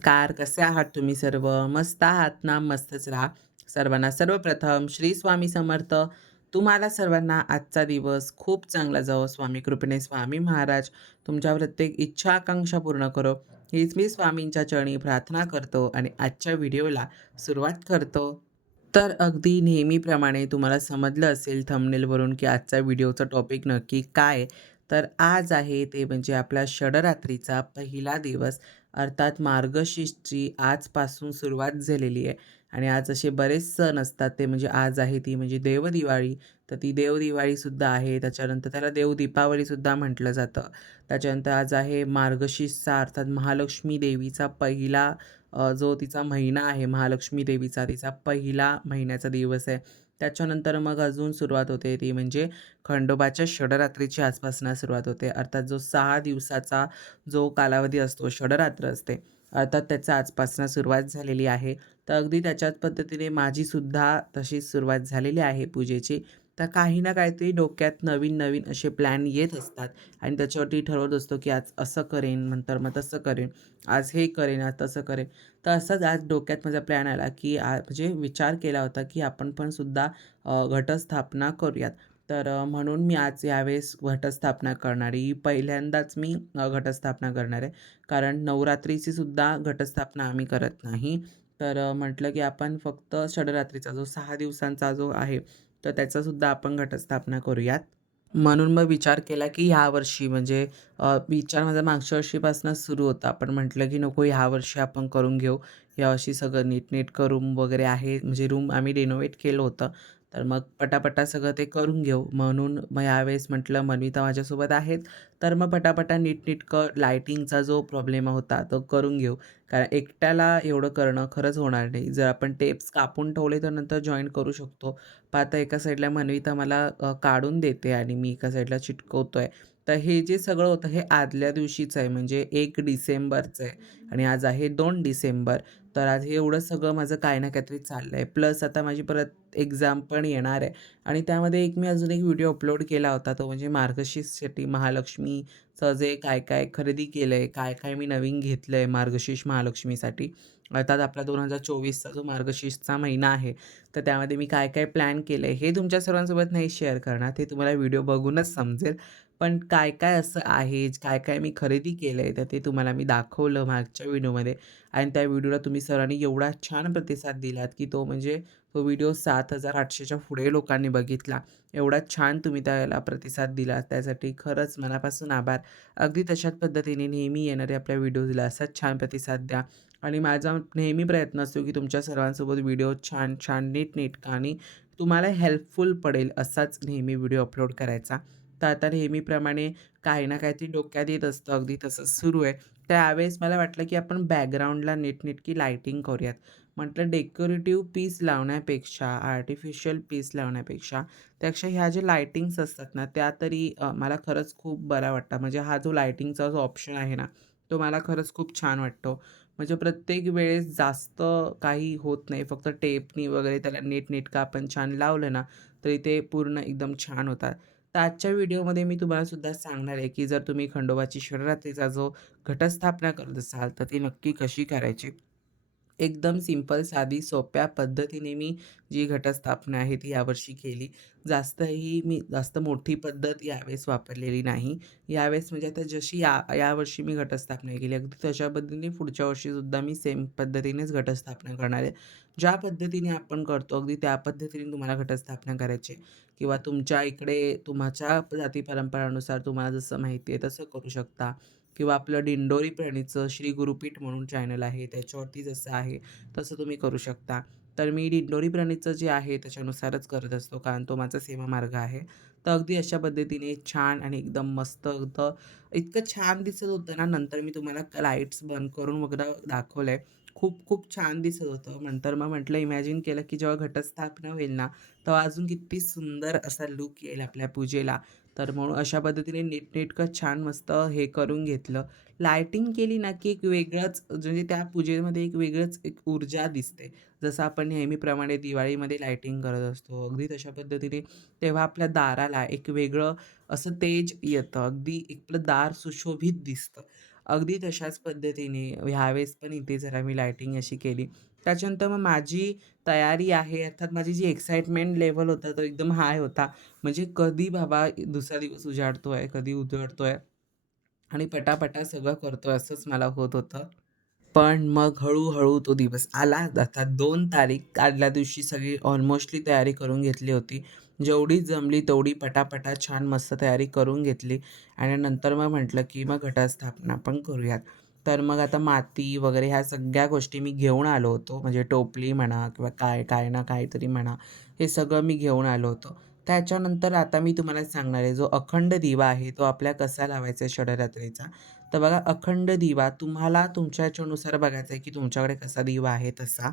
नमस्कार, कसे आहात तुम्ही सर्व? मस्त आहात ना? मस्तच राहा. सर्वांना सर्वप्रथम श्री स्वामी समर्थ. तुम्हाला सर्वांना आजचा दिवस खूप चांगला जावो. स्वामी कृपेने स्वामी महाराज तुमच्या प्रत्येक इच्छा, आकांक्षा पूर्ण करो. हीच मी स्वामींच्या चरणी प्रार्थना करतो आणि आजच्या व्हिडिओला सुरुवात करतो. तर अगदी नेहमीप्रमाणे तुम्हाला समजलं असेल थंबनेलवरून की आजचा व्हिडिओचा टॉपिक नक्की काय तर आज आहे ते म्हणजे आपल्या षडरात्रीचा पहिला दिवस अर्थात मार्गशीर्षची आजपासून सुरुवात झालेली आहे. आणि आज असे बरेच सण असतात ते म्हणजे आज आहे ती म्हणजे देवदिवाळी. तर ती देवदिवाळीसुद्धा आहे. त्याच्यानंतर त्याला देवदीपावलीसुद्धा म्हटलं जातं. त्याच्यानंतर आज आहे मार्गशीर्षचा अर्थात महालक्ष्मी देवीचा पहिला जो तिचा महिना आहे महालक्ष्मी देवीचा तिचा पहिला महिन्याचा दिवस आहे. त्याच्यानंतर मग अजून सुरुवात होते ती म्हणजे खंडोबाच्या षडरात्रीची आजपासून सुरुवात होते. अर्थात जो सहा दिवसाचा जो कालावधी असतो षडरात्र असते अर्थात त्याचा आजपासनं सुरुवात झालेली आहे. तर अगदी त्याच्याच पद्धतीने माझीसुद्धा तशीच सुरुवात झालेली आहे पूजेची. तर काही ना काहीतरी डोक्यात नवीन नवीन असे प्लॅन येत असतात. आणि त्याच्यावरती ठरवत असतो की आज असं करेन नंतर मग तसं करेन आज हे करेन आज तसं करेन. तर असंच आज डोक्यात माझा प्लॅन आला की आ म्हणजे विचार केला होता की आपण पण सुद्धा घटस्थापना करूयात. तर म्हणून मी आज यावेळेस घटस्थापना करणार आहे. पहिल्यांदाच मी घटस्थापना करणार आहे. कारण नवरात्रीची सुद्धा घटस्थापना आम्ही करत नाही. तर म्हटलं की आपण फक्त षडरात्रीचा जो सहा दिवसांचा जो आहे तर त्याचासुद्धा आपण घटस्थापना करूयात. म्हणून मग विचार केला की ह्यावर्षी म्हणजे विचार माझा मागच्या वर्षीपासून सुरू होता. पण म्हटलं की नको ह्यावर्षी आपण करून घेऊ. यावर्षी सगळं नीटनेटकं रूम वगैरे आहे. म्हणजे रूम आम्ही रिनोव्हेट केलं होतं. तर मग पटापटा सगळं ते करून घेऊ. म्हणून मग यावेळेस म्हटलं मनविता माझ्यासोबत आहेत. तर मग पटापटा नीटनेटकं लायटिंगचा जो प्रॉब्लेम होता तो करून घेऊ. कारण एकट्याला एवढं करणं खरंच होणार नाही. जर आपण टेप्स कापून ठेवले तर नंतर जॉईन करू शकतो. पण आता एका साईडला मनविता मला काढून देते आणि मी एका साईडला चिटकवतो आहे तर हे जे सगळं होतं हे आदल्या दिवशीचं आहे. म्हणजे एक डिसेंबरचं आहे आणि आज आहे दोन डिसेंबर. तर आज हे एवढं सगळं माझं काही ना काहीतरी चाललं आहे प्लस आता माझी परत एक्झाम पण येणार आहे. आणि त्यामध्ये एक मी अजून एक व्हिडिओ अपलोड केला होता तो म्हणजे मार्गशीर्षसाठी महालक्ष्मी जे काय काय खरेदी केलं आहे काय काय मी नवीन घेतलं आहे मार्गशीर्ष महालक्ष्मीसाठी. अर्थात आपला दोन हजार चोवीसचा जो मार्गशीर्षचा महिना आहे तर त्यामध्ये मी काय काय प्लॅन केलं आहे हे तुमच्या सर्वांसोबत नाही शेअर करणार. ते तुम्हाला व्हिडिओ बघूनच समजेल. पण काय काय असं आहे? काय काय मी खरेदी केलं आहे तर ते तुम्हाला मी दाखवलं मागच्या व्हिडिओमध्ये आणि त्या व्हिडिओला तुम्ही सरांनी एवढा छान प्रतिसाद दिलात की तो म्हणजे तो व्हिडिओ सात हजार आठशेच्या पुढे लोकांनी बघितला. एवढा छान तुम्ही त्याला प्रतिसाद दिला त्यासाठी खरंच मनापासून आभार. अगदी तशाच पद्धतीने नेहमी येणारे आपल्या व्हिडिओजला असाच छान प्रतिसाद द्या. आणि माझा नेहमी प्रयत्न असतो की तुमच्या सर्वांसोबत व्हिडिओ छान छान नीटनेटका आणि तुम्हाला हेल्पफुल पडेल असाच नेहमी व्हिडिओ अपलोड करायचा. तर आता नेहमीप्रमाणे काही ना काहीतरी डोक्यात येत असतं. अगदी तसंच सुरू आहे. त्यावेळेस मला वाटलं की आपण बॅकग्राऊंडला नीटनेटकी लायटिंग करूयात. म्हटलं डेकोरेटिव्ह पीस लावण्यापेक्षा आर्टिफिशियल पीस लावण्यापेक्षा त्यापेक्षा ह्या ज्या लायटिंग्स असतात ना त्या तरी मला खरंच खूप बरा वाटतं म्हणजे हा जो लायटिंगचा जो ऑप्शन आहे ना तो मला खरंच खूप छान वाटतो. म्हणजे प्रत्येक वेळेस जास्त काही होत नाही. फक्त टेपनी वगैरे त्याला नीटनेटकं आपण छान लावलं ना तरी ते पूर्ण एकदम छान होतात. तर आजच्या व्हिडिओमध्ये मी तुम्हाला सुद्धा सांगणार आहे की जर तुम्ही खंडोबाची शिवरात्रीचा जो घटस्थापना करत असाल तर ती नक्की कशी करायची? एकदम सिंपल साधी सोप्या पद्धतीने मी जी घटस्थापना आहे ती यावर्षी केली. जास्तही मी जास्त मोठी पद्धत यावेळेस वापरलेली नाही. यावेळेस म्हणजे आता जशी या यावर्षी मी घटस्थापना केली अगदी तशा पद्धतीने पुढच्या वर्षीसुद्धा मी सेम पद्धतीनेच घटस्थापना करणार आहे. ज्या पद्धतीने आपण करतो अगदी त्या पद्धतीने तुम्हाला घटस्थापना करायची आहे. किंवा तुमच्या इकडे तुमच्या जाती परंपरानुसार तुम्हाला जसं माहिती आहे तसं करू शकता. किंवा आपलं दिंडोरी प्रणीचं श्री गुरुपीठ म्हणून चॅनल आहे त्याच्यावरती जसं आहे तसं तुम्ही करू शकता. तर मी दिंडोरी प्रणीचं जे आहे त्याच्यानुसारच करत असतो कारण तो माझा सेवा मार्ग आहे. तर अगदी अशा पद्धतीने छान आणि एकदम मस्त होतं इतकं छान दिसत होतं ना नंतर मी तुम्हाला लाईट्स बंद करून वगैरे दाखवलं आहे खूप खूप छान दिसत होतं. नंतर मग म्हटलं इमॅजिन केलं की जेव्हा घटस्थापना होईल ना तेव्हा अजून किती सुंदर असा लूक येईल आपल्या पूजेला. तर म्हणून अशा पद्धतीने नीटनेटकं छान मस्त हे करून घेतलं. लायटिंग केली ना की एक वेगळंच म्हणजे त्या पूजेमध्ये एक वेगळंच एक ऊर्जा दिसते. जसं आपण नेहमीप्रमाणे दिवाळीमध्ये लायटिंग करत असतो अगदी तशा पद्धतीने तेव्हा आपल्या दाराला एक वेगळं असं तेज येतं. अगदी आपलं दार सुशोभित दिसतं. अगदी तशाच पद्धतीने ह्यावेळेस पण इथे जरा मी लायटिंग अशी केली. त्याच्यानंतर मग माझी तयारी आहे अर्थात माझी जी एक्साइटमेंट लेवल होता तो एकदम हाय होता. म्हणजे कधी बाबा दुसरा दिवस उजाडतो आहे कधी उजळतोय आणि पटापटा सगळं करतोय असंच मला होत होतं. पण मग हळूहळू तो दिवस आला. आता दोन तारीख आदल्या दिवशी सगळी ऑलमोस्टली तयारी करून घेतली होती. जेवढी जमली तेवढी पटापटा छान मस्त तयारी करून घेतली आणि नंतर मग म्हटलं, की मग घटस्थापना पण करूयात. तर मग आता माती वगैरे ह्या सगळ्या गोष्टी मी घेऊन आलो होतो. म्हणजे टोपली म्हणा किंवा काय, काय ना काहीतरी म्हणा, हे सगळं मी घेऊन आलो होतो. त्याच्यानंतर आता मी तुम्हाला सांगणार आहे, जो अखंड दिवा आहे तो आपल्या कसा लावायचा आहे षडरात्रीचा. तर बघा अखंड दिवा तुम्हाला तुमच्या ह्याच्यानुसार बघायचा आहे, की तुमच्याकडे कसा दिवा आहे तसा.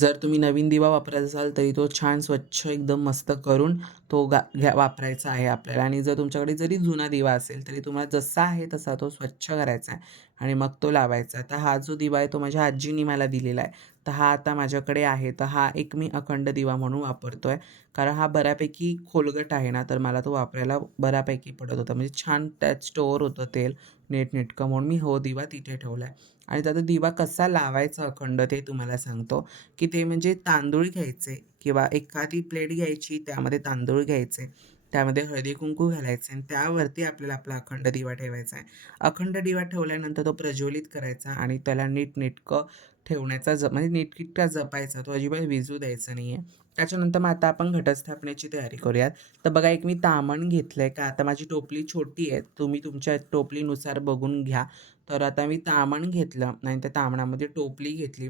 जर तुम्ही नवीन दिवा वापरत असाल तरी तो छान स्वच्छ एकदम मस्त करून तो गा घ्या वापरायचा आहे आपल्याला आणि जर तुमच्याकडे जरी जुना दिवा असेल तरी तुम्हाला जसा आहे तसा तो स्वच्छ करायचा आहे आणि मग तो लावायचा. तर हा जो दिवा आहे तो माझ्या आजीनी मला दिलेला आहे. तर हा आता माझ्याकडे आहे. तर हा एक मी अखंड दिवा म्हणून वापरतो आहे कारण हा बऱ्यापैकी खोलगट आहे ना, तर मला तो वापरायला बऱ्यापैकी पडत होता. म्हणजे छान त्यात स्टोअर होतं तेल नीटनेटकं म्हणून मी हो दिवा तिथे ठेवला आहे आणि त्याचा दिवा कसा लावायचा अखंड ते तुम्हाला सांगतो, की ते म्हणजे तांदूळ घ्यायचे किंवा एखादी प्लेट घ्यायची, त्यामध्ये तांदूळ घ्यायचे, त्यामध्ये हळदी-कुंकू घालायचे आणि त्यावरती आपल्याला आपला अखंड दिवा ठेवायचा आहे. अखंड दिवा ठेवल्यानंतर तो प्रज्वलित करायचा आणि त्याला नीटनेटकं ठेवण्याचा ज म्हणजे नीटकिटका जपायचा. तो अजिबात विजू द्यायचा नाही आहे त्याच्यानंतर मग आता आपण घटस्थापनेची तयारी करूयात. तर बघा एक मी तामण घेतलं आहे का आता माझी टोपली छोटी आहे. तुम्ही तुमच्या टोपलीनुसार बघून घ्या. तर आता मी तामण घेतलं आणि त्या तामणामध्ये टोपली घेतली.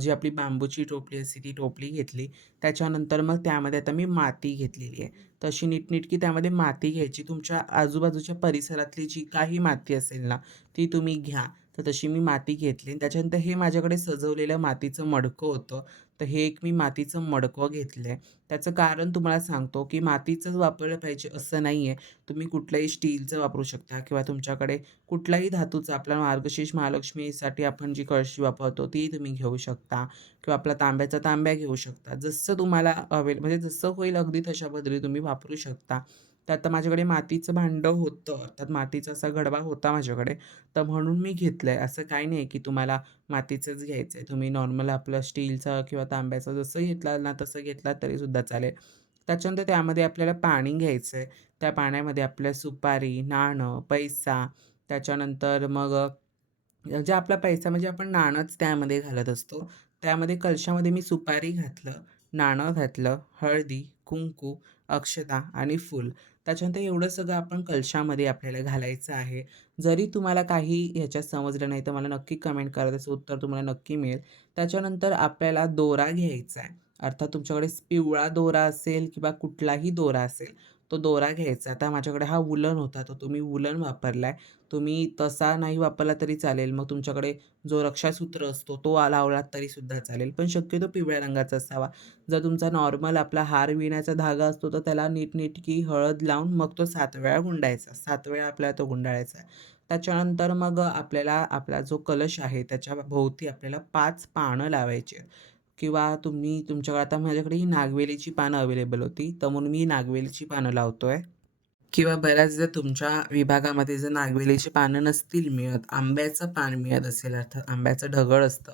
जी आपली बांबूची टोपली असते ती टोपली घेतली. त्याच्यानंतर मग त्यामध्ये आता मी माती घेतलेली आहे. तशी नीटनीटकी त्यामध्ये माती घ्यायची. तुमच्या आजूबाजूच्या परिसरातली जी काही माती असेल ना, ती तुम्ही घ्या. तर तशी मी माती घेतली आणि त्याच्यानंतर हे माझ्याकडे सजवलेलं मातीचं मडकं होतं. तर हे एक मी मातीचं मडकं घेतलं आहे त्याचं कारण तुम्हाला सांगतो, की मातीचंच वापरलं पाहिजे असं नाही आहे तुम्ही कुठलंही स्टीलचं वापरू शकता किंवा तुमच्याकडे कुठलाही धातूचा आपला मार्गशीर्ष महालक्ष्मीसाठी आपण जी कळशी वापरतो ती तुम्ही घेऊ शकता किंवा आपला तांब्याचा तांब्या घेऊ शकता. जसं तुम्हाला अवेल म्हणजे जसं होईल अगदी तशा पद्धतीने तुम्ही वापरू शकता. तर आता माझ्याकडे मातीचं भांडं होतं. अर्थात मातीचा असा गडबा होता माझ्याकडे. तर म्हणून मी घेतलं आहे असं काही नाही, की तुम्हाला मातीचंच घ्यायचं आहे तुम्ही नॉर्मल आपलं स्टीलचं किंवा तांब्याचं जसं घेतला ना, तसं घेतलात तरीसुद्धा चालेल. त्याच्यानंतर त्यामध्ये आपल्याला पाणी घ्यायचं आहे त्या पाण्यामध्ये आपल्या सुपारी, नाणं, पैसा त्याच्यानंतर मग जे आपला पैसा म्हणजे आपण नाणंच त्यामध्ये घालत असतो. त्यामध्ये कलशामध्ये मी सुपारी घातलं, नाणं घातलं, हळदी, कुंकू, अक्षता आणि फूल. त्याच्यानंतर एवढं सगळं आपण कलशामध्ये आपल्याला घालायचं आहे. जरी तुम्हाला काही ह्याच्यात समजलं नाही तर मला नक्की कमेंट करा. त्याचं उत्तर तुम्हाला नक्की मिळेल. त्याच्यानंतर आपल्याला दोरा घ्यायचा आहे. अर्थात तुमच्याकडे पिवळा दोरा असेल किंवा कुठलाही दोरा असेल, तो दोरा घ्यायचा. आता माझ्याकडे हा वुलन होता, तो तुम्ही वुलन वापरला आहे तुम्ही तसा नाही वापरला तरी चालेल. मग तुमच्याकडे जो रक्षासूत्र असतो तो आ लावलात तरीसुद्धा चालेल. पण शक्यतो पिवळ्या रंगाचा असावा. जर तुमचा नॉर्मल आपला हार विण्याचा धागा असतो, तर त्याला नीटनेटकी हळद लावून मग तो सात वेळा गुंडायचा सात वेळा आपल्याला तो गुंडाळायचा आहे. त्याच्यानंतर मग आपल्याला आपला जो कलश आहे त्याच्या भोवती आपल्याला पाच पानं लावायची किंवा तुम्ही तुमच्याकडे आता माझ्याकडे ही नागवेलीची पानं अवेलेबल होती, तर म्हणून मी नागवेलीची पानं लावतो आहे किंवा बऱ्याचदा तुमच्या विभागामध्ये जर नागवेलीची पानं नसतील मिळत, आंब्याचं पान मिळत असेल अर्थात आंब्याचं ढगळ असतं,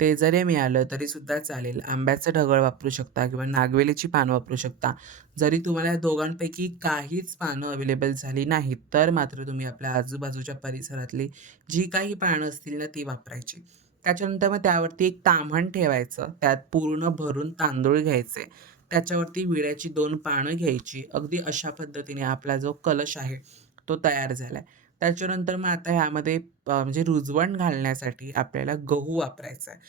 ते जरी मिळालं तरीसुद्धा चालेल. आंब्याचं ढगळ वापरू शकता किंवा नागवेलीची पानं वापरू शकता. जरी तुम्हाला या दोघांपैकी काहीच पानं अवेलेबल झाली नाहीत, तर मात्र तुम्ही आपल्या आजूबाजूच्या परिसरातली जी काही पानं असतील ना, ती वापरायची. त्याच्यानंतर मग त्यावरती एक ताम्हण ठेवायचं. त्यात पूर्ण भरून तांदूळ घ्यायचे. त्याच्यावरती विड्याची दोन पानं घ्यायची. अगदी अशा पद्धतीने आपला जो कलश आहे, तो तयार झाला आहे त्याच्यानंतर मग आता ह्यामध्ये म्हणजे रुजवण घालण्यासाठी आपल्याला गहू वापरायचा आहे.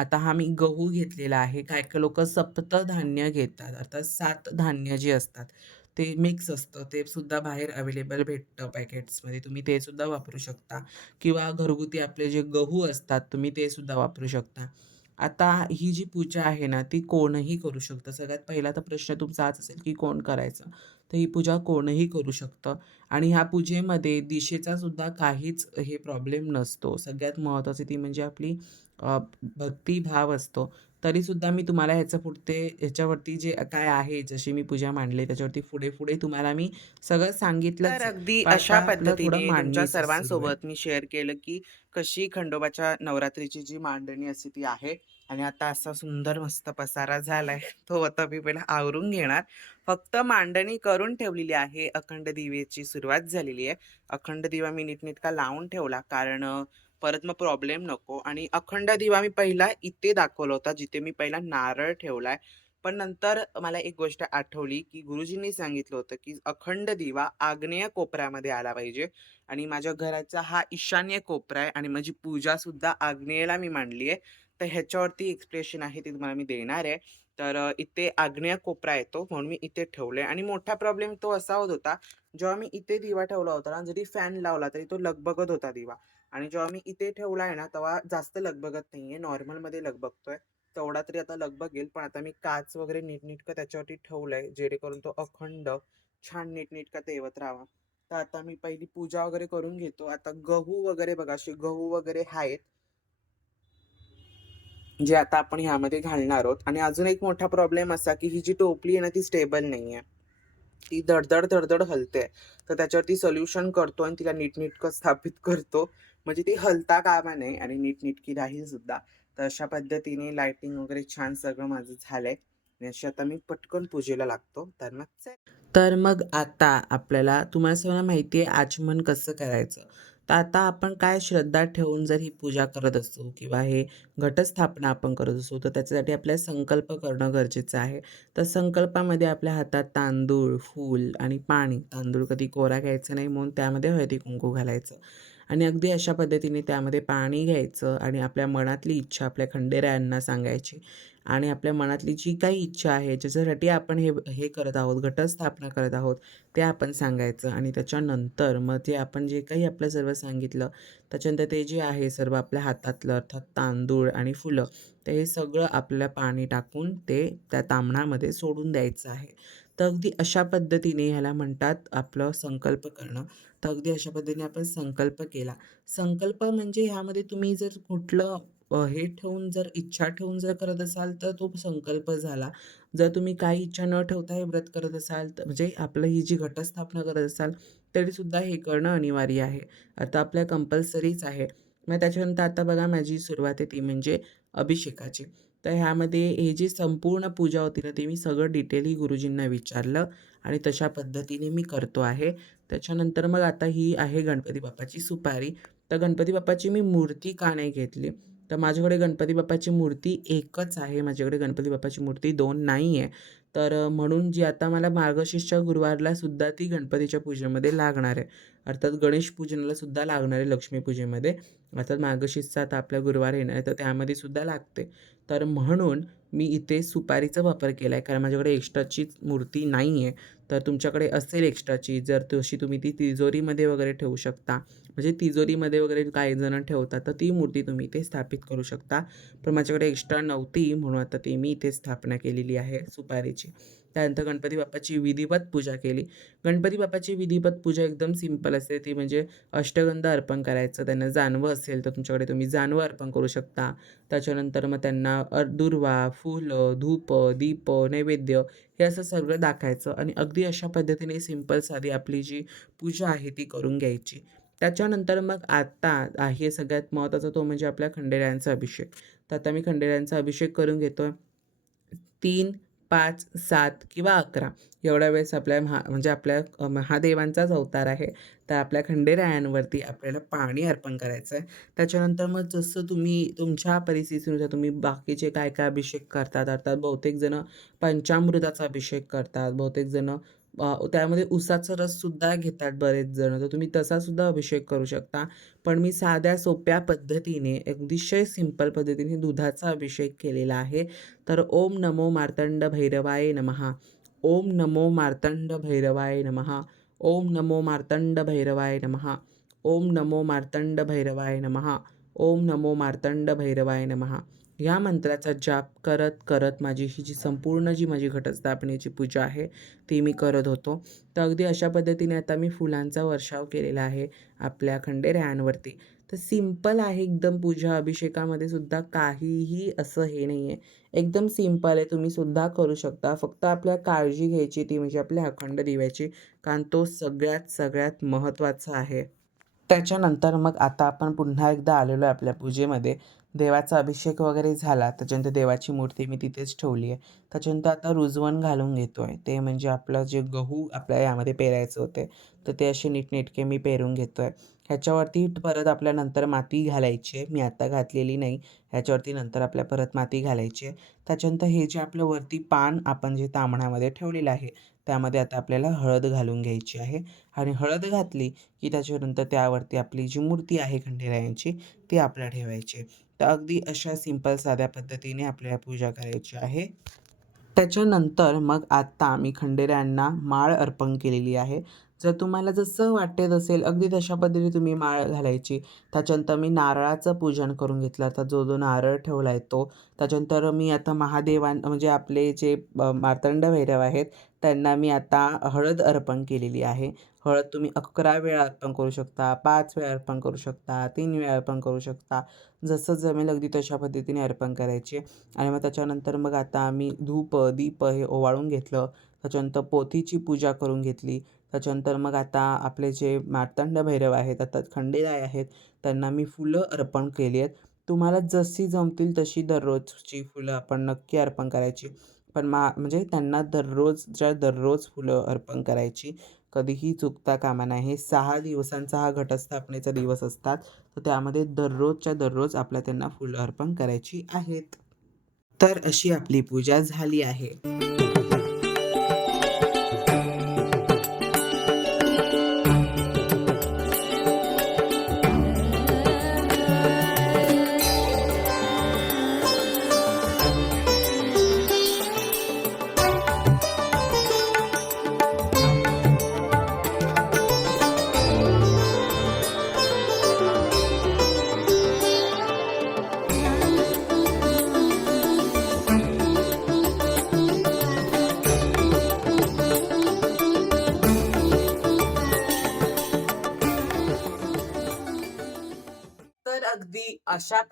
आता हा मी गहू घेतलेला आहे. काही-काही सप्त धान्य घेतात. अर्थात सात धान्य जी असतात, ते मिक्स असतं. ते सुद्धा बाहेर अवेलेबल भेटतं पॅकेट्समध्ये. तुम्ही ते सुद्धा वापरू शकता किंवा घरगुती आपले जे गहू असतात, तुम्ही ते सुद्धा वापरू शकता. आता ही जी पूजा आहे ना, ती कोणही करू शकतं. सगळ्यात पहिला तर प्रश्न तुमचा हाच असेल, की कोण करायचं? तर ही पूजा कोणही करू शकतं आणि ह्या पूजेमध्ये दिशेचा सुद्धा काहीच हे प्रॉब्लेम नसतो. सगळ्यात महत्त्वाची ती म्हणजे आपली भक्तिभाव असतो. तरीसुद्धा मी तुम्हाला ह्याचं पुढते ह्याच्यावरती जे काय आहे, जशी मी पूजा मांडली त्याच्यावरती पुढे-पुढे तुम्हाला मी सगळं सांगितलंच तर. अगदी अशा पद्धतीने तुमच्या. सर्वांसोबत मी शेअर केलं, की कशी खंडोबाच्या नवरात्रीची जी मांडणी असते ती आहे आणि आता असा सुंदर मस्त पसारा झालाय. तो आता मी पहिला आवरून घेणार. फक्त मांडणी करून ठेवलेली आहे. अखंड दिवेची सुरुवात झालेली आहे. अखंड दिवा मी नीटनेटका लावून ठेवला कारण परत मग प्रॉब्लेम नको आणि अखंड दिवा मी पहिला इथे दाखवला होता, जिथे मी पहिला नारळ ठेवलाय. पण नंतर मला एक गोष्ट आठवली, की गुरुजींनी सांगितलं होतं, की अखंड दिवा आग्नेय कोपऱ्यामध्ये आला पाहिजे आणि माझ्या घराचा हा ईशान्य कोपरा आहे आणि माझी पूजासुद्धा आग्नेयला मी मांडली आहे. तर ह्याच्यावरती एक्सप्रेशन आहे ते तुम्हाला मी देणार आहे. तर इथे आग्नेय कोपरा येतो म्हणून मी इथे ठेवलंय आणि मोठा प्रॉब्लेम तो असा होत होता, जेव्हा मी इथे दिवा ठेवला होता ना, जरी फॅन लावला तरी तो लगबगत होता दिवा आणि जेव्हा मी इथे ठेवलाय ना, तेव्हा जास्त लगबगत नाहीये. नॉर्मलमध्ये लगबगतोय. तेवढा तरी आता लगबगेल. पण आता मी काच वगैरे नीटनीटकं त्याच्यावरती ठेवलंय, जेणेकरून तो अखंड छान नीटनीटका तेवत राहावा. तर आता मी पहिली पूजा वगैरे करून घेतो. आता गहू वगैरे बघा असे गहू वगैरे आहेत. जे आता आपण ह्यामध्ये घालणार आहोत आणि अजून एक मोठा प्रॉब्लेम असा, की ही जी टोपली आहे ना, ती स्टेबल नाही आहे ती धड-धड, हलते. तर त्याच्यावरती सोल्युशन करतो आणि तिला नीटनीटकं स्थापित करतो. म्हणजे ती हलता कामा नये आणि नीटनेटकी राहील सुद्धा. तर अशा पद्धतीने लाइटिंग वगैरे छान सगळं माझं झालंय आणि अशी आता मी पटकन पूजेला लागतो. तर मग तर मग आता आपल्याला तुम्हाला सर्वांना माहिती आहे आचमन कसं करायचं. तर आता आपण काय श्रद्धा ठेवून जर ही पूजा करत असू किंवा हे घटस्थापना आपण करत असू, तर त्याच्यासाठी आपल्याला संकल्प करणं गरजेचं आहे. तर संकल्पामध्ये आपल्या हातात तांदूळ, फूल आणि पाणी. तांदूळ कधी कोरा घ्यायचा नाही म्हणून त्यामध्ये हळदी-कुंकू घालायचं आणि अगदी अशा पद्धतीने त्यामध्ये पाणी घ्यायचं आणि आपल्या मनातली इच्छा आपल्या खंडेरायांना सांगायची आणि आपल्या मनातली जी काही इच्छा आहे, ज्याच्यासाठी आपण हे हे करत आहोत, घटस्थापना करत आहोत, ते आपण सांगायचं आणि त्याच्यानंतर मग ते आपण जे काही आपलं सर्व सांगितलं, त्याच्यानंतर ते जे आहे सर्व आपल्या हातातलं अर्थात तांदूळ आणि फुलं, तर हे सगळं आपल्याला पाणी टाकून ते त्या तांबणामध्ये सोडून द्यायचं आहे. तर अगदी अशा पद्धतीने ह्याला म्हणतात आपलं संकल्प करणं. तर अगदी अशा पद्धतीने आपण संकल्प केला. संकल्प म्हणजे ह्यामध्ये तुम्ही जर कुठलं हे ठेवून जर इच्छा ठेवून जर करत असाल, तर तो संकल्प झाला. जर तुम्ही काही इच्छा न ठेवता हे व्रत करत असाल, तर म्हणजे आपलं ही जी घटस्थापना करत असाल, तरीसुद्धा हे करणं अनिवार्य आहे. आता आपल्या कंपल्सरीच आहे. मग त्याच्यानंतर आता बघा माझी सुरुवात आहे ती म्हणजे अभिषेकाची. तर ह्यामध्ये हे जी संपूर्ण पूजा होती ना, ती मी सगळं डिटेलही गुरुजींना विचारलं आणि तशा पद्धतीने मी करतो आहे. त्याच्यानंतर मग आता ही आहे गणपती बाप्पाची सुपारी. तर गणपती बाप्पाची मी मूर्ती का नाही घेतली, तर माझ्याकडे गणपती बाप्पाची मूर्ती एकच आहे. माझ्याकडे गणपती बाप्पाची मूर्ती दोन नाही आहे. तर म्हणून जी आता मला मार्गशीर्षच्या गुरुवारला सुद्धा ती गणपतीच्या पूजेमध्ये लागणार आहे. अर्थात गणेश पूजनाला सुद्धा लागणार आहे लक्ष्मीपूजेमध्ये. अर्थात मार्गशीर्षचा आता आपला गुरुवार येणार आहे, तर त्यामध्ये सुद्धा लागते. तर म्हणून मी इथे सुपारीचा वापर केला आहे, कारण माझ्याकडे एक्स्ट्राची मूर्ती नाही आहे. तर तुमच्याकडे असेल एक्स्ट्राची, जर तशी तुम्ही ती तिजोरीमध्ये वगैरे ठेवू शकता. म्हणजे तिजोरीमध्ये वगैरे काही जण ठेवतात, तर ती मूर्ती तुम्ही इथे स्थापित करू शकता. पण माझ्याकडे एक्स्ट्रा नव्हती म्हणून आता ती मी इथे स्थापना केलेली आहे सुपारीची. त्यानंतर गणपती बाप्पाची विधिवत पूजा केली. गणपती बाप्पाची विधिवत पूजा एकदम सिंपल असते. ती म्हणजे अष्टगंध अर्पण करायचं. त्यांना जानवं असेल, तर तुमच्याकडे तुम्ही जानवं अर्पण करू शकता. त्याच्यानंतर मग त्यांना दुर्वा, फुलं, धूप, दीप, नैवेद्य हे असं सगळं दाखायचं आणि अगदी अशा पद्धतीने सिंपल साधी आपली जी पूजा आहे ती करून घ्यायची. त्याच्यानंतर मग आता आहे सगळ्यात महत्त्वाचा तो म्हणजे आपल्या खंडेरायांचा अभिषेक. तर आता मी खंडेरायांचा अभिषेक करून घेतो तीन 5, 7 किंवा 11 एवढ्या वेळेस आपल्या महा म्हणजे आपल्या महादेवांचाच अवतार आहे. तर आपल्या खंडेरायांवरती आपल्याला पाणी अर्पण करायचं आहे. त्याच्यानंतर मग जसं तुम्ही तुमच्या परिस्थितीनुसार तुम्ही बाकीचे काय-काय अभिषेक करतात. अर्थात बहुतेक जणं पंचामृताचा अभिषेक करतात. बहुतेक जणं अ, त्यामध्ये उसाचा रससुद्धा घेतात बरेच जण तर तुम्ही तसासुद्धा अभिषेक करू शकता. पण मी साध्या सोप्या पद्धतीने अतिशय सिंपल पद्धतीने दुधाचा अभिषेक केलेला आहे. तर ओम नमो मार्तंड भैरवाय नमः. ओम नमो मार्तंड भैरवाय नमः. ओम नमो मार्तंड भैरवाय नमः. ओम नमो मार्तंड भैरवाय नमः. ओम नमो मार्तंड भैरवाय नमः. या मंत्राचा जाप करत, करत माझी ही जी संपूर्ण जी माझी घटस्थापनेची पूजा आहे, ती मी करत होतो. तर अगदी अशा पद्धतीने आता मी फुलांचा वर्षाव केलेला आहे आपल्या खंडेऱ्यांवरती तर सिंपल आहे एकदम पूजा अभिषेकामध्ये सुद्धा काहीही असं हे नाही आहे एकदम सिंपल आहे तुम्ही सुद्धा करू शकता. फक्त आपल्याला काळजी घ्यायची ती म्हणजे आपल्या अखंड दिव्याची कारण तो सगळ्यात सगळ्यात महत्त्वाचा आहे. त्याच्यानंतर मग आता आपण पुन्हा एकदा आलेलो आहे आपल्या पूजेमध्ये. देवाचा अभिषेक वगैरे झाला त्याच्यानंतर देवाची मूर्ती मी तिथेच ठेवली आहे. त्याच्यानंतर आता रुजवण घालून घेतो आहे ते म्हणजे आपलं जे गहू आपल्या यामध्ये पेरायचं होते तर ते असे नीटनेटके मी पेरून घेतो आहे ह्याच्यावरती परत आपल्या नंतर माती घालायची आहे. मी आता घातलेली नाही. ह्याच्यावरती नंतर आपल्या परत माती घालायची आहे. त्याच्यानंतर हे जे आपलं वरती पान आपण जे तांबणामध्ये ठेवलेलं आहे त्यामध्ये आता आपल्याला हळद घालून घ्यायची आहे. आणि हळद घातली की त्याच्यानंतर त्यावरती आपली जी मूर्ती आहे खंडेरायांची ती आपल्याला ठेवायची आहे. तर अगदी अशा सिंपल साध्या पद्धतीने आपल्याला पूजा करायची आहे. त्याच्यानंतर मग आत्ता मी खंडेऱ्यांना माळ अर्पण केलेली आहे. जर तुम्हाला जसं वाटत असेल अगदी तशा पद्धतीने तुम्ही माळ घालायची. त्याच्यानंतर मी नारळाचं पूजन करून घेतलं. आता जो जो नारळ ठेवला आहे तो. त्याच्यानंतर मी आता महादेवां म्हणजे आपले जे मार्तंड भैरव आहेत त्यांना मी आता हळद अर्पण केलेली आहे. हळद तुम्ही अकरा वेळा अर्पण करू शकता पाच वेळा अर्पण करू शकता तीन वेळा अर्पण करू शकता. जसं जमेल अगदी तशा पद्धतीने अर्पण करायचे. आणि मग त्याच्यानंतर मग आता आम्ही धूप दीप हे ओवाळून घेतलं. त्याच्यानंतर पोथीची पूजा करून घेतली. त्याच्यानंतर मग आता आपले जे मार्तंड भैरव आहेत आता खंडेराय आहेत त्यांना मी फुलं अर्पण केली आहेत. तुम्हाला जशी जमतील तशी दररोजची फुलं आपण नक्की अर्पण करायची. पण मा म्हणजे त्यांना दररोजच्या दररोज फुलं अर्पण करायची कधीही चुकता कामा नाही सहा दिवसांचा हा घटस्थापनेचा दिवस असतात. तर त्यामध्ये दररोजच्या दररोज आपल्या त्यांना फुलं अर्पण करायची आहेत. तर अशी आपली पूजा झाली आहे.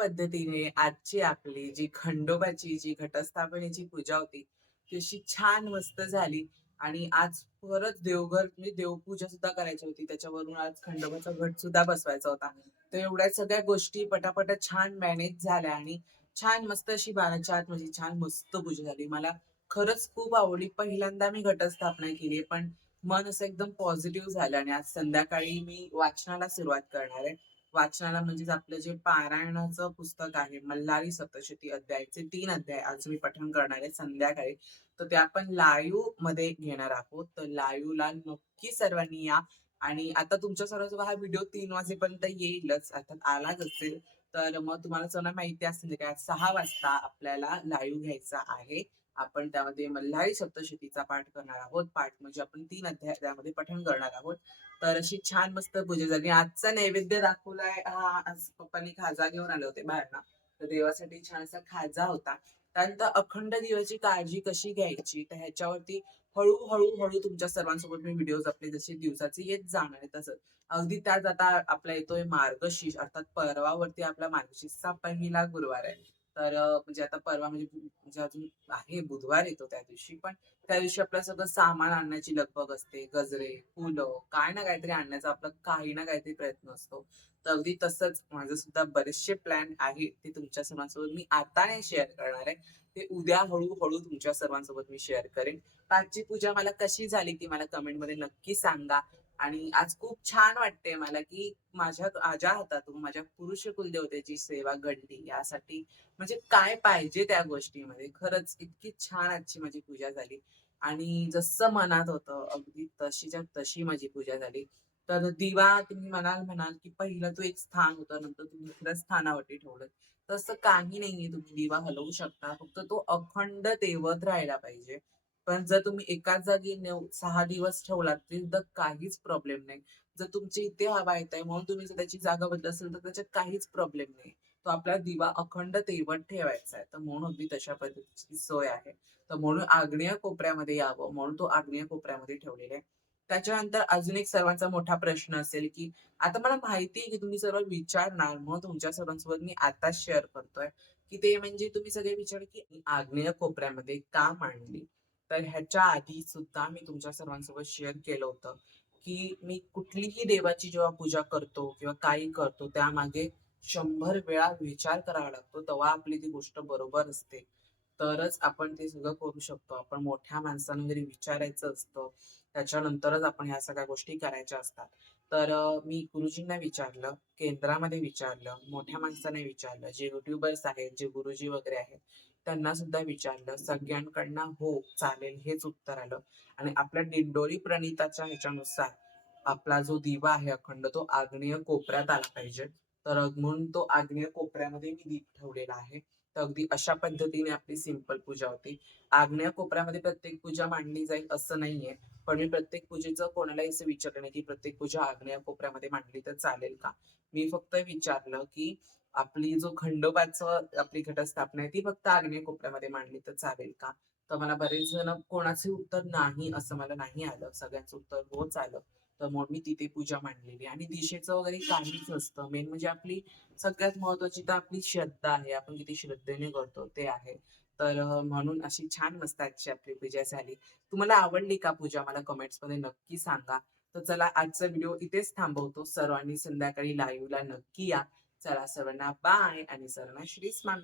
पद्धतीने आजची आपली जी खंडोबाची जी घटस्थापनेची पूजा होती ती अशी छान मस्त झाली. आणि आज परत देवघर म्हणजे देवपूजा सुद्धा करायची होती. त्याच्यावरून आज खंडोबाचा घट सुद्धा बसवायचा होता. तर एवढ्या सगळ्या गोष्टी पटापट छान मॅनेज झाल्या आणि छान मस्त अशी बाराच्या आत म्हणजे छान मस्त पूजा झाली. मला खरंच खूप आवडली. पहिल्यांदा मी घटस्थापना केली पण मन असं एकदम पॉझिटिव्ह झालं आणि आज संध्याकाळी मी वाचनाला सुरुवात करणार आहे. वाचनाला म्हणजेच आपलं जे पारायणाचं पुस्तक आहे मल्हारी सप्तशती अध्यायचे तीन अध्याय आज मी पठण करणार आहे संध्याकाळी तर ते आपण लाईव्हमध्ये घेणार आहोत. तर लाईव्हला नक्की सर्वांनी या. आणि आता तुमच्या सर्वांचा हा व्हिडिओ तीन वाजेपर्यंत येईलच अर्थात आलाच असेल तर मग तुम्हाला सर्वांना माहिती असेल काय सहा वाजता आपल्याला लाईव्ह घ्यायचा आहे. आपण त्यामध्ये मल्हारी सप्तशतीचा पाठ करणार आहोत. पाठ म्हणजे आपण तीन अध्याय त्यामध्ये पठण करणार आहोत. तर अशी छान मस्त पूजा झाली. आजचा नैवेद्य दाखवलाय हा आज पप्पांनी खाजा घेऊन आले होते बाहेरना. तर देवासाठी छान असा खाजा होता. त्यानंतर अखंड दिवाची काळजी कशी घ्यायची? तर ह्याच्यावरती हळूहळू हळू तुमच्या सर्वांसोबत मी व्हिडिओज आपले जसे दिवसाचे येत जाणार आहे अगदी त्यात आता आपला येतोय मार्गशीर्ष अर्थात परवावरती आपला मार्गशीर्षचा पहिला गुरुवार आहे. तर म्हणजे आता परवा म्हणजे म्हणजे अजून आहे बुधवार येतो त्या दिवशी पण त्या दिवशी आपलं सगळं सामान आणण्याची लगबग असते गजरे फुलं काय ना काहीतरी आणण्याचा आपला काही ना काहीतरी प्रयत्न असतो. तर अगदी तसंच माझं सुद्धा बरेचसे प्लॅन आहे ते तुमच्या सर्वांसोबत मी आता नाही शेअर करणार आहे. ते उद्या हळूहळू तुमच्या सर्वांसोबत मी शेअर करेन. आजची पूजा मला कशी झाली ती मला कमेंटमध्ये नक्की सांगा. आणि आज खूप छान वाटते मला की माझ्या माझ्या हातातून माझ्या पुरुष कुलदेवतेची सेवा घडली. यासाठी म्हणजे काय पाहिजे त्या गोष्टीमध्ये? खरंच इतकी छान आजची माझी पूजा झाली. आणि जसं मनात होतं अगदी तशीच्या तशी माझी पूजा झाली. तर दिवा तुम्ही म्हणाल म्हणाल की पहिलं तो एक स्थान होतं नंतर तुम्ही दुसऱ्या स्थानावरती ठेवलं तसं काही नाहीये तुम्ही दिवा हलवू शकता. फक्त तो अखंड तेवत राहायला पाहिजे. पण जर तुम्ही एकाच जागी नेऊ सहा दिवस ठेवलात तरी सुद्धा काहीच प्रॉब्लेम नाही. जर तुमच्या इथे हवा येत आहे म्हणून तुम्ही जर त्याची जागा बदल असेल तर त्याच्यात काहीच प्रॉब्लेम नाही. तो आपला दिवा अखंड तेवत ठेवायचा आहे. तर म्हणून अगदी तशा पद्धतीची सोय आहे. तर म्हणून आग्नेय कोपऱ्यामध्ये यावं म्हणून तो आग्नेय कोपऱ्यामध्ये ठेवलेला आहे. त्याच्यानंतर अजून एक सर्वांचा मोठा प्रश्न असेल, की आता मला माहिती आहे, की तुम्ही सर्व विचारणार, मग तुमच्या सर्वांसोबत मी आता शेअर करतोय, की ते म्हणजे तुम्ही सगळे विचार, की आग्नेय कोपऱ्यामध्ये का मांडली? तर ह्याच्या आधी सुद्धा मी तुमच्या सर्वांसोबत शेअर केलं होतं, की मी कुठलीही देवाची जेव्हा पूजा करतो किंवा काही करतो, त्यामागे शंभर वेळा विचार करावा लागतो, तेव्हा आपली ती गोष्ट बरोबर असते. तरच आपण ते सगळं करू शकतो. आपण मोठ्या माणसांना विचारायचं असतं. त्याच्यानंतरच आपण ह्या सगळ्या गोष्टी करायच्या असतात. तर मी गुरुजींना विचारलं, केंद्रामध्ये विचारलं, मोठ्या माणसांना विचारलं, जे युट्युबर्स आहेत, जे गुरुजी वगैरे आहेत, त्यांना सुद्धा विचारलं. सगळ्यांकडनं हो, चालेल हेच उत्तर आलं आणि आपल्या दिंडोरी प्रणीताच्या ह्याच्यानुसार आपला जो दिवा आहे अखंड, तो आग्नेय कोपऱ्यात आला पाहिजे. तर म्हणून तो आग्नेय कोपऱ्यामध्ये मी दीप ठेवलेला आहे. तर अगदी अशा पद्धतीने आपली सिंपल पूजा होती आग्नेय कोपऱ्यामध्ये प्रत्येक पूजा मांडली जाईल असं नाहीये. पण मी प्रत्येक पूजेचं कोणालाही असं विचारलं नाही, की प्रत्येक पूजा आग्नेय कोपऱ्यामध्ये मांडली तर चालेल का? मी फक्त विचारलं, की आपली जो खंडोबाचं आपली घटस्थापना आहे, ती फक्त आग्नेय कोपऱ्यामध्ये मांडली तर चालेल का? तर मला बरेच जण कोणाचे उत्तर नाही असं मला नाही आलं. सगळ्यांचं उत्तर होच आलं. तर मग मी तिथे पूजा मांडलेली आणि दिशेचं वगैरे काहीच नसतं. मेन म्हणजे आपली सगळ्यात महत्वाची तर आपली श्रद्धा आहे. आपण किती श्रद्धेने करतो ते आहे. तर म्हणून अशी छान मस्त आजची आपली पूजा झाली. तुम्हाला आवडली का पूजा? मला कमेंट्समध्ये नक्की सांगा. तर चला आजचा व्हिडिओ इथेच थांबवतो. सर्वांनी संध्याकाळी लाईव्हला नक्की या. tell her seven I buy and he said, and I should this man,